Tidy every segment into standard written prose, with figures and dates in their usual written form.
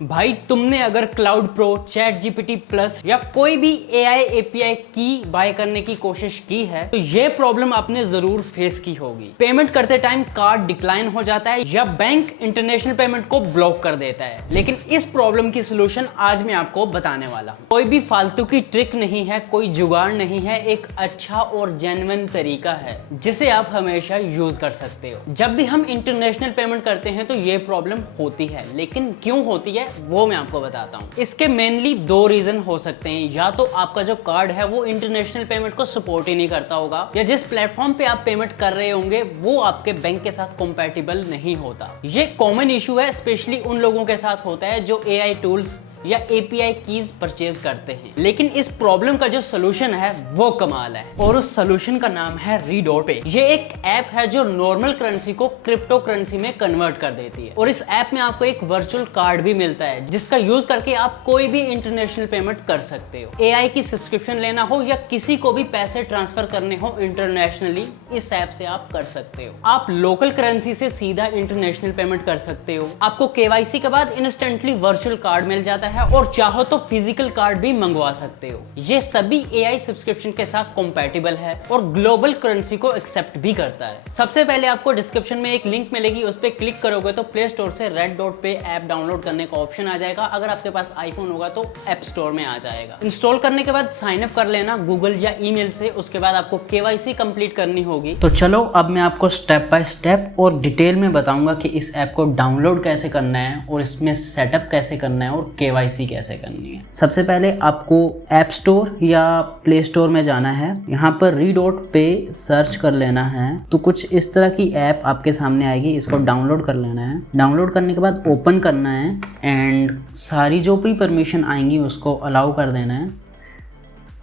भाई तुमने अगर cloud pro, chat GPT plus या कोई भी एआई एपीआई की बाय करने की कोशिश की है तो ये प्रॉब्लम आपने जरूर फेस की होगी। पेमेंट करते टाइम कार्ड डिक्लाइन हो जाता है या बैंक इंटरनेशनल पेमेंट को ब्लॉक कर देता है। लेकिन इस प्रॉब्लम की सोल्यूशन आज मैं आपको बताने वाला हूँ। कोई भी फालतू की ट्रिक नहीं है, कोई जुगाड़ नहीं है, एक अच्छा और जेन्युइन तरीका है जिसे आप हमेशा यूज कर सकते हो। जब भी हम इंटरनेशनल पेमेंट करते हैं तो ये प्रॉब्लम होती है, लेकिन क्यों होती है वो मैं आपको बताता हूँ। इसके मेनली दो रीजन हो सकते हैं। या तो आपका जो कार्ड है वो इंटरनेशनल पेमेंट को सपोर्ट ही नहीं करता होगा, या जिस प्लेटफॉर्म पे आप पेमेंट कर रहे होंगे वो आपके बैंक के साथ कंपैटिबल नहीं होता। ये कॉमन इशू है, स्पेशली उन लोगों के साथ होता है जो एआई टूल्स या एपीआई कीज परचेज करते हैं। लेकिन इस प्रॉब्लम का जो सोल्यूशन है वो कमाल है, और उस सोल्यूशन का नाम है रीडॉट पे। ये एक ऐप है जो नॉर्मल करेंसी को क्रिप्टो करेंसी में कन्वर्ट कर देती है, और इस ऐप में आपको एक वर्चुअल कार्ड भी मिलता है जिसका यूज करके आप कोई भी इंटरनेशनल पेमेंट कर सकते हो। एआई की सब्सक्रिप्शन लेना हो या किसी को भी पैसे ट्रांसफर करने हो इंटरनेशनली, इस ऐप से आप कर सकते हो। आप लोकल करेंसी से सीधा इंटरनेशनल पेमेंट कर सकते हो। आपको केवाईसी के बाद इंस्टेंटली वर्चुअल कार्ड मिल जाता है, और चाहो तो फिजिकल कार्ड भी मंगवा सकते हो। ये सभी एआई सब्सक्रिप्शन के साथ कंपैटिबल है और ग्लोबल करेंसी को एक्सेप्ट भी करता है। सबसे पहले आपको डिस्क्रिप्शन में एक लिंक मिलेगी, उस पर क्लिक करोगे तो प्ले स्टोर से रेड.पे ऐप डाउनलोड करने का ऑप्शन आ जाएगा। अगर आपके पास आईफोन होगा तो ऐप स्टोर में आ जाएगा। इंस्टॉल करने के बाद साइन अप कर लेना गूगल या ईमेल से। उसके बाद आपको केवाईसी कंप्लीट करनी होगी। तो चलो अब मैं आपको स्टेप बाय स्टेप और डिटेल में बताऊंगा कि इस ऐप को डाउनलोड कैसे करना है और इसमें सेटअप कैसे करना है और केवाईसी कैसे करनी है। सबसे पहले आपको ऐप स्टोर या प्ले स्टोर में जाना है। यहाँ पर रीडॉट पे सर्च कर लेना है तो कुछ इस तरह की ऐप आपके सामने आएगी। इसको डाउनलोड कर लेना है। डाउनलोड करने के बाद ओपन करना है एंड सारी जो भी परमिशन आएंगी उसको अलाउ कर देना है।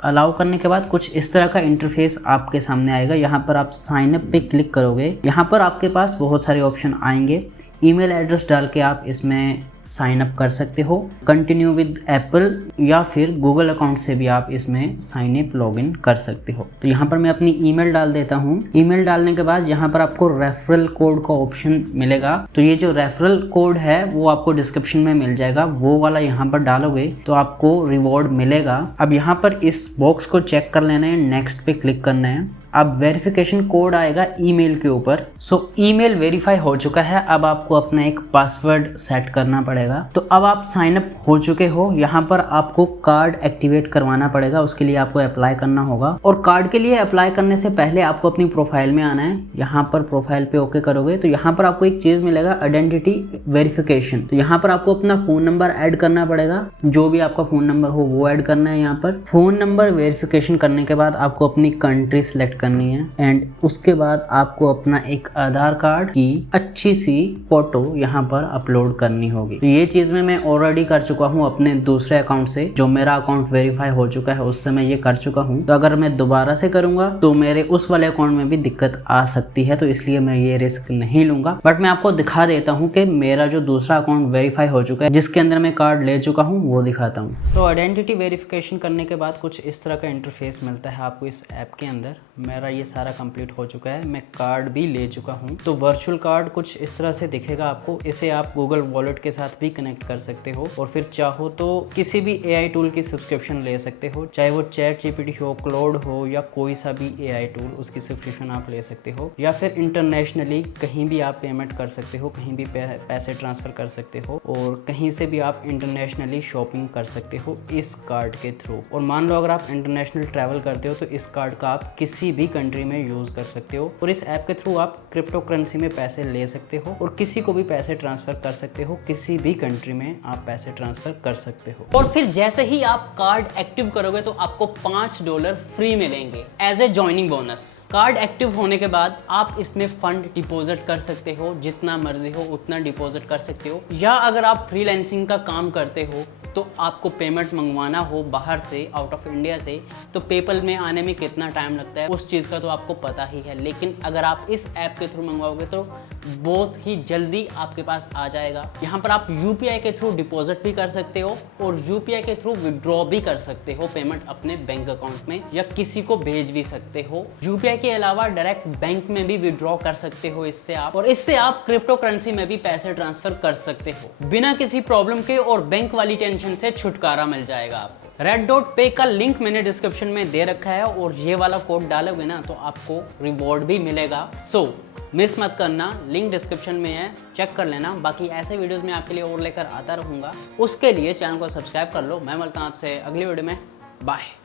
अलाउ करने के बाद कुछ इस तरह का इंटरफेस आपके सामने आएगा। यहाँ पर आप साइन अप पे क्लिक करोगे। यहाँ पर आपके पास बहुत सारे ऑप्शन आएंगे। ईमेल एड्रेस डाल के आप इसमें साइन अप कर सकते हो। कंटिन्यू विद एप्पल या फिर गूगल अकाउंट से भी आप इसमें साइन अप लॉगिन कर सकते हो। तो यहाँ पर मैं अपनी ईमेल डाल देता हूँ। ईमेल डालने के बाद यहाँ पर आपको रेफरल कोड का ऑप्शन मिलेगा। तो ये जो रेफरल कोड है वो आपको डिस्क्रिप्शन में मिल जाएगा। वो वाला यहाँ पर डालोगे तो आपको रिवॉर्ड मिलेगा। अब यहाँ पर इस बॉक्स को चेक कर लेना है, नेक्स्ट पे क्लिक करना है। अब वेरिफिकेशन कोड आएगा ईमेल के ऊपर। सो ईमेल वेरीफाई हो चुका है। अब आपको अपना एक पासवर्ड सेट करना पड़ेगा। तो अब आप साइन अप हो चुके हो। यहाँ पर आपको कार्ड एक्टिवेट करवाना पड़ेगा। उसके लिए आपको अप्लाई करना होगा, और कार्ड के लिए अप्लाई करने से पहले आपको अपनी प्रोफाइल में आना है। यहाँ पर प्रोफाइल पे ओके करोगे तो यहाँ पर आपको एक चीज मिलेगा, आइडेंटिटी वेरिफिकेशन। तो यहाँ पर आपको अपना फोन नंबर ऐड करना पड़ेगा। जो भी आपका फोन नंबर हो वो ऐड करना है। यहाँ पर फोन नंबर वेरिफिकेशन करने के बाद आपको अपनी कंट्री सेलेक्ट करनी है, एंड उसके बाद आपको अपना एक आधार कार्ड की अच्छी सी फोटो यहाँ पर अपलोड करनी होगी। तो ये चीज मैं ऑलरेडी कर चुका हूँ अपने दूसरे अकाउंट से। जो मेरा अकाउंट वेरीफाई हो चुका है उससे मैं ये कर चुका हूँ। तो अगर मैं दोबारा से करूंगा तो मेरे उस वाले अकाउंट में भी दिक्कत आ सकती है, तो इसलिए मैं ये रिस्क नहीं लूंगा। बट मैं आपको दिखा देता हूँ कि मेरा जो दूसरा अकाउंट वेरीफाई हो चुका है, जिसके अंदर मैं कार्ड ले चुका हूँ, वो दिखाता हूँ। तो आइडेंटिटी वेरिफिकेशन करने के बाद कुछ इस तरह का इंटरफेस मिलता है आपको इस ऐप के अंदर। मेरा ये सारा कंप्लीट हो चुका है। मैं कार्ड भी ले चुका हूँ। तो वर्चुअल कार्ड कुछ इस तरह से दिखेगा आपको। इसे आप गूगल वॉलेट के साथ भी कनेक्ट कर सकते हो, और फिर चाहो तो किसी भी एआई टूल की सब्सक्रिप्शन ले सकते हो, चाहे वो चैट जीपीटी हो, क्लाउड हो, या कोई सा भी एआई टूल, उसकी सब्सक्रिप्शन आप ले सकते हो। या फिर इंटरनेशनली कहीं भी आप पेमेंट कर सकते हो, कहीं भी पैसे ट्रांसफर कर सकते हो, और कहीं से भी आप इंटरनेशनली शॉपिंग कर सकते हो इस कार्ड के थ्रू। और मान लो अगर आप इंटरनेशनल ट्रैवल करते हो तो इस कार्ड का आप किसी भी कंट्री में यूज कर सकते हो, और इस ऐप के थ्रू आप क्रिप्टो करेंसी में पैसे ले सकते हो और किसी को भी पैसे ट्रांसफर कर सकते हो। किसी भी कंट्री में आप पैसे ट्रांसफर कर सकते हो। और फिर जैसे ही आप कार्ड एक्टिव करोगे तो आपको $5 फ्री मिलेंगे as a joining bonus. Card active होने के बाद आप इसमें फंड डिपॉजिट कर सकते हो, जितना मर्जी हो उतना डिपॉजिट कर सकते हो। या अगर आप फ्रीलांसिंग का काम करते हो तो आपको पेमेंट मंगवाना हो बाहर से, आउट ऑफ इंडिया से, तो पेपल में आने में कितना टाइम लगता है उस चीज़ का तो आपको पता ही है। लेकिन अगर आप इस ऐप के थ्रू मंगवाओगे तो बहुत ही जल्दी आपके पास आ जाएगा। यहाँ पर आप यूपीआई के थ्रू डिपॉजिट भी कर सकते हो और यूपीआई के थ्रू विड्रॉ भी कर सकते हो पेमेंट अपने बैंक अकाउंट में, या किसी को भेज भी सकते हो। यूपीआई के अलावा डायरेक्ट बैंक में भी विड्रॉ कर सकते हो इससे आप, और इससे आप क्रिप्टो करेंसी में भी पैसे ट्रांसफर कर सकते हो बिना किसी प्रॉब्लम के, और बैंक वाली टेंशन से छुटकारा मिल जाएगा आपको। रेड डॉट पे का लिंक मैंने डिस्क्रिप्शन में दे रखा है, और ये वाला कोड डालोगे ना तो आपको रिवॉर्ड भी मिलेगा। सो मिस मत करना, लिंक डिस्क्रिप्शन में है, चेक कर लेना। बाकी ऐसे वीडियोस मैं आपके लिए और लेकर आता रहूंगा, उसके लिए चैनल को सब्सक्राइब कर लो। मैं मिलता हूं आपसे अगली वीडियो में, बाय।